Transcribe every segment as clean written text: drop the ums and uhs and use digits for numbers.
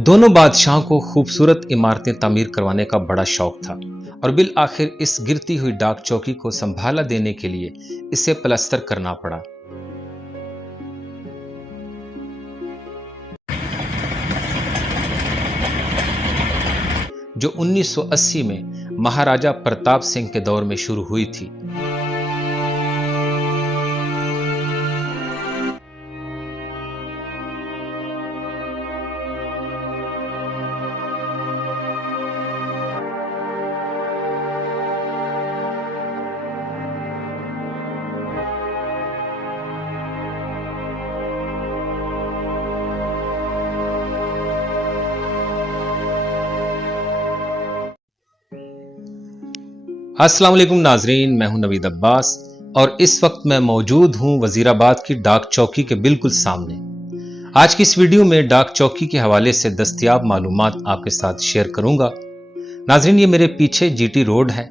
दोनों बादशाहों को खूबसूरत इमारतें तामीर करवाने का बड़ा शौक था और बिल आखिर इस गिरती हुई डाक चौकी को संभाला देने के लिए इसे प्लास्टर करना पड़ा। जो 1980 में महाराजा प्रताप सिंह के दौर में शुरू हुई थी। अस्सलाम वालेकुम नाजरीन, मैं हूं नवीद अब्बास और इस वक्त मैं मौजूद हूं वजीराबाद की डाक चौकी के बिल्कुल सामने। आज की इस वीडियो में डाक चौकी के हवाले से दस्तयाब मालूमात आपके साथ शेयर करूंगा। नाजरीन, ये मेरे पीछे जीटी रोड है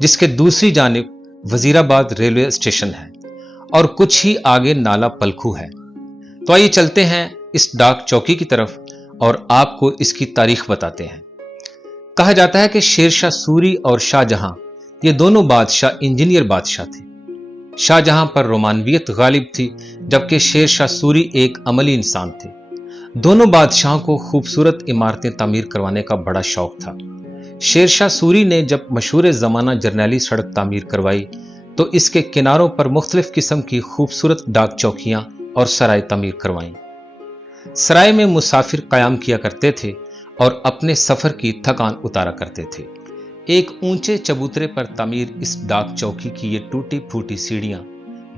जिसके दूसरी जानिब वजीराबाद रेलवे स्टेशन है और कुछ ही आगे नाला पलखू है। तो आइए चलते हैं इस डाक चौकी की तरफ और आपको इसकी तारीख बताते हैं। कहा जाता है कि शेरशाह सूरी और शाहजहां ये दोनों बादशाह इंजीनियर बादशाह थे। शाहजहां पर रोमानवियत गालिब थी जबकि शेरशाह सूरी एक अमली इंसान थे। दोनों बादशाहों को खूबसूरत इमारतें तामीर करवाने का बड़ा शौक था। शेरशाह सूरी ने जब मशहूर जमाना जरनैली सड़क तामीर करवाई तो इसके किनारों पर मुख्तलिफ किस्म की खूबसूरत डाक चौकियां और सराय तामीर करवाईं। सराय में मुसाफिर कयाम किया करते थे और अपने सफर की थकान उतारा करते थे। एक ऊंचे चबूतरे पर तामीर इस डाक चौकी की ये टूटी फूटी सीढ़ियां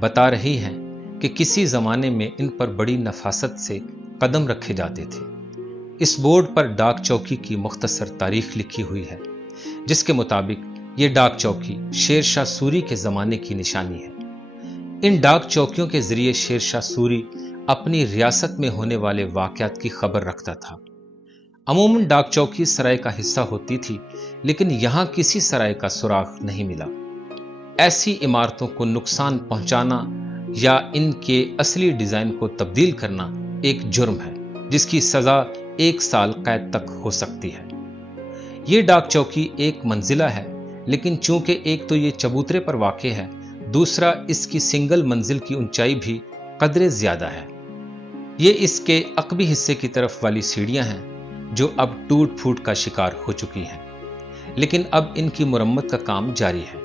बता रही हैं कि किसी जमाने में इन पर बड़ी नफासत से कदम रखे जाते थे। इस बोर्ड पर डाक चौकी की मुख्तसर तारीख लिखी हुई है जिसके मुताबिक ये डाक चौकी शेरशाह सूरी के जमाने की निशानी है। इन डाक चौकियों के जरिए शेरशाह सूरी अपनी रियासत में होने वाले वाकयात की खबर रखता था। अमूमन डाक चौकी सराय का हिस्सा होती थी लेकिन यहां किसी सराय का सुराग नहीं मिला। ऐसी इमारतों को नुकसान पहुंचाना या इनके असली डिजाइन को तब्दील करना एक जुर्म है जिसकी सजा 1 साल कैद तक हो सकती है। ये डाक चौकी एक मंजिला है लेकिन चूंकि एक तो ये चबूतरे पर वाक़े है, दूसरा इसकी सिंगल मंजिल की ऊंचाई भी कदरे ज्यादा है। ये इसके अकबी हिस्से की तरफ वाली सीढ़ियां हैं जो अब टूट फूट का शिकार हो चुकी हैं, लेकिन अब इनकी मुरम्मत का काम जारी है।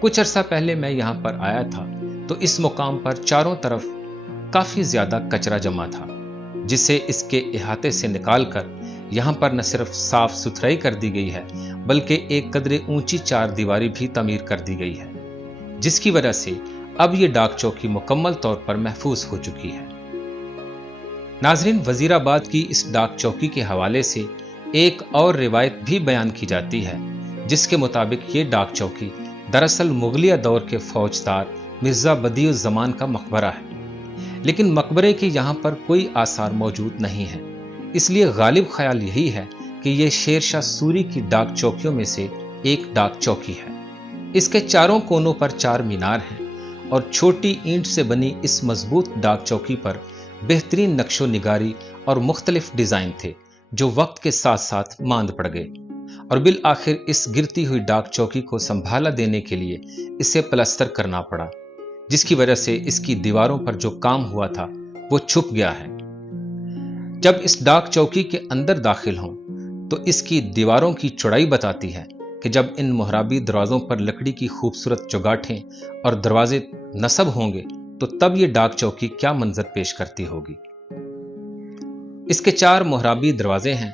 कुछ अरसा पहले मैं यहां पर आया था तो इस मुकाम पर चारों तरफ काफी ज्यादा कचरा जमा था जिसे इसके इहाते से निकालकर यहां पर न सिर्फ साफ सुथराई कर दी गई है बल्कि एक कदरे ऊंची 4 दीवारी भी तामीर कर दी गई है जिसकी वजह से अब यह डाक चौकी मुकम्मल तौर पर महफूज हो चुकी है। नाजरीन, वजीराबाद की इस डाक चौकी के हवाले से एक और रिवायत भी बयान की जाती है जिसके मुताबिक ये डाक चौकी दरअसल मुगलिया दौर के फौजदार मिर्जा बदियुज़्ज़मान का मकबरा है, लेकिन मकबरे के यहाँ पर कोई आसार मौजूद नहीं है। इसलिए गालिब ख्याल यही है कि यह शेरशाह सूरी की डाक चौकियों में से एक डाक चौकी है। इसके चारों कोनों पर 4 मीनार हैं और छोटी ईंट से बनी इस मजबूत डाक चौकी पर बेहतरीन नक्शो निगारी और मुख्तलिफ डिजाइन थे जो वक्त के साथ साथ मांद पड़ गए और बिल आखिर इस गिरती हुई डाक चौकी को संभाला देने के लिए इसे प्लास्टर करना पड़ा, जिसकी वजह से इसकी दीवारों पर जो काम हुआ था वो छुप गया है। जब इस डाक चौकी के अंदर दाखिल हों तो इसकी दीवारों की चौड़ाई बताती है कि जब इन मोहराबी दरवाजों पर लकड़ी की खूबसूरत चौगाठें और दरवाजे नस्ब होंगे तो तब ये डाक चौकी क्या मंजर पेश करती होगी। इसके 4 मोहराबी दरवाजे हैं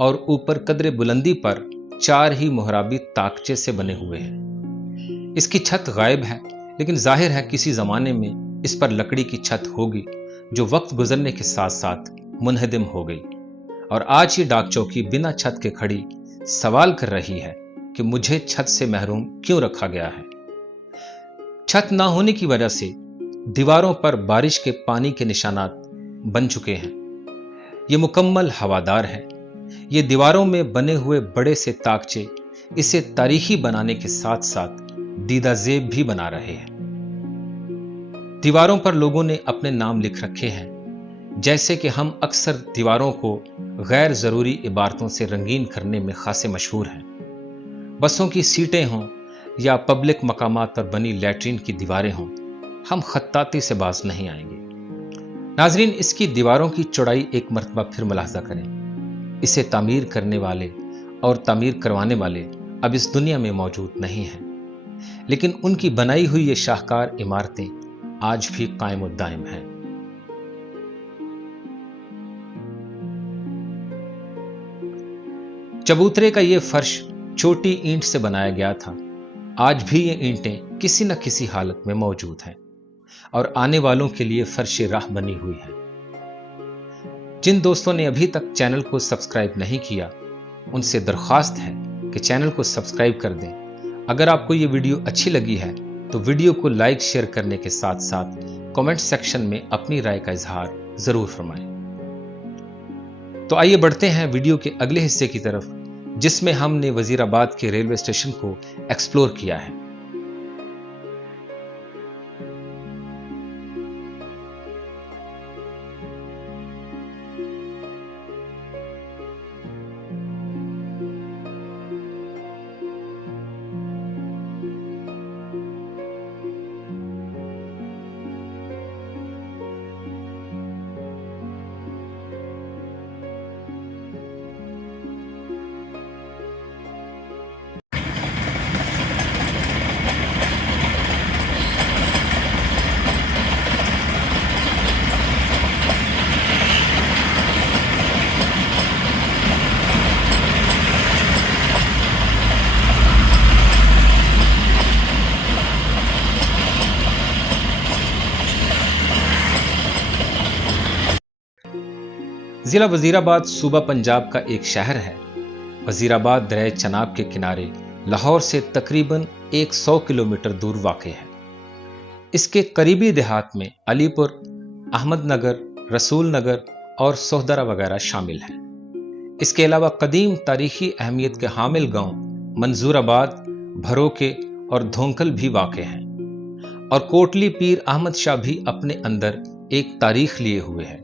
और ऊपर कदरे बुलंदी पर 4 ही मोहराबी ताकचे से बने हुए हैं। इसकी छत गायब है लेकिन जाहिर है किसी जमाने में इस पर लकड़ी की छत होगी जो वक्त गुजरने के साथ साथ मुनहदिम हो गई और आज ये डाक चौकी बिना छत के खड़ी सवाल कर रही है कि मुझे छत से महरूम क्यों रखा गया है। छत ना होने की वजह से दीवारों पर बारिश के पानी के निशानात बन चुके हैं। ये मुकम्मल हवादार है। ये दीवारों में बने हुए बड़े से ताकचे इसे तारीखी बनाने के साथ साथ दीदाजेब भी बना रहे हैं। दीवारों पर लोगों ने अपने नाम लिख रखे हैं। جیسے کہ ہم اکثر دیواروں کو غیر ضروری عبارتوں سے رنگین کرنے میں خاصے مشہور ہیں۔ بسوں کی سیٹیں ہوں یا پبلک مقامات پر بنی لیٹرین کی دیواریں ہوں، ہم خطاطی سے باز نہیں آئیں گے۔ ناظرین، اس کی دیواروں کی چوڑائی ایک مرتبہ پھر ملاحظہ کریں۔ اسے تعمیر کرنے والے اور تعمیر کروانے والے اب اس دنیا میں موجود نہیں ہیں، لیکن ان کی بنائی ہوئی یہ شاہکار عمارتیں آج بھی قائم و دائم ہیں۔ چبوترے کا یہ فرش چھوٹی اینٹ سے بنایا گیا تھا۔ آج بھی یہ اینٹیں کسی نہ کسی حالت میں موجود ہیں اور آنے والوں کے لیے فرش راہ بنی ہوئی ہے۔ جن دوستوں نے ابھی تک چینل کو سبسکرائب نہیں کیا، ان سے درخواست ہے کہ چینل کو سبسکرائب کر دیں۔ اگر آپ کو یہ ویڈیو اچھی لگی ہے تو ویڈیو کو لائک شیئر کرنے کے ساتھ ساتھ کمنٹ سیکشن میں اپنی رائے کا اظہار ضرور فرمائیں۔ تو آئیے بڑھتے ہیں ویڈیو کے اگلے حصے کی طرف، جس میں ہم نے وزیر آباد کے ریلوے اسٹیشن کو ایکسپلور کیا ہے۔ ضلع وزیر آباد صوبہ پنجاب کا ایک شہر ہے۔ وزیر آباد دریائے چناب کے کنارے لاہور سے تقریباً 100 کلومیٹر دور واقع ہے۔ اس کے قریبی دیہات میں علی پور، احمد نگر، رسول نگر اور سوہدرا وغیرہ شامل ہیں۔ اس کے علاوہ قدیم تاریخی اہمیت کے حامل گاؤں منظور آباد، بھروکے اور دھونکل بھی واقع ہیں، اور کوٹلی پیر احمد شاہ بھی اپنے اندر ایک تاریخ لیے ہوئے ہے۔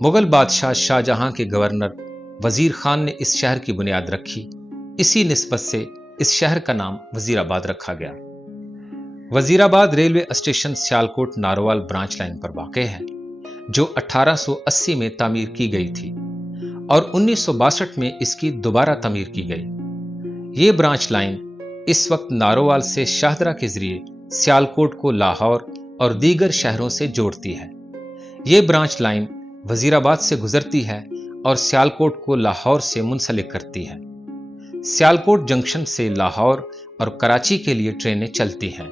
مغل بادشاہ شاہ جہاں کے گورنر وزیر خان نے اس شہر کی بنیاد رکھی، اسی نسبت سے اس شہر کا نام وزیر آباد رکھا گیا۔ Wazirabad railway station Sialkot Narowal branch line پر واقع ہے، جو 1880 میں تعمیر کی گئی تھی اور 1962 میں اس کی دوبارہ تعمیر کی گئی۔ یہ برانچ لائن اس وقت ناروال سے شاہدرہ کے ذریعے سیالکوٹ کو لاہور اور دیگر شہروں سے جوڑتی ہے۔ یہ برانچ لائن وزیر آباد سے گزرتی ہے اور سیالکوٹ کو لاہور سے منسلک کرتی ہے۔ سیالکوٹ جنکشن سے لاہور اور کراچی کے لیے ٹرینیں چلتی ہیں۔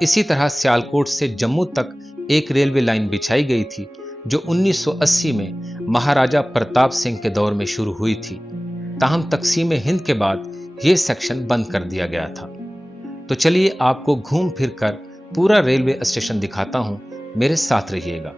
اسی طرح سیالکوٹ سے جموں تک ایک ریلوے لائن بچھائی گئی تھی، جو 1980 میں مہاراجہ پرتاپ سنگھ کے دور میں شروع ہوئی تھی، تاہم تقسیم ہند کے بعد یہ سیکشن بند کر دیا گیا تھا۔ تو چلیے آپ کو گھوم پھر کر پورا ریلوے اسٹیشن دکھاتا ہوں، میرے ساتھ رہیے گا۔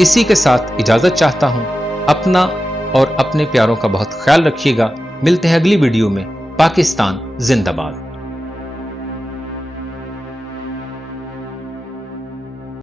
इसी के साथ इजाजत चाहता हूं। अपना और अपने प्यारों का बहुत ख्याल रखिएगा। मिलते हैं अगली वीडियो में। पाकिस्तान जिंदाबाद।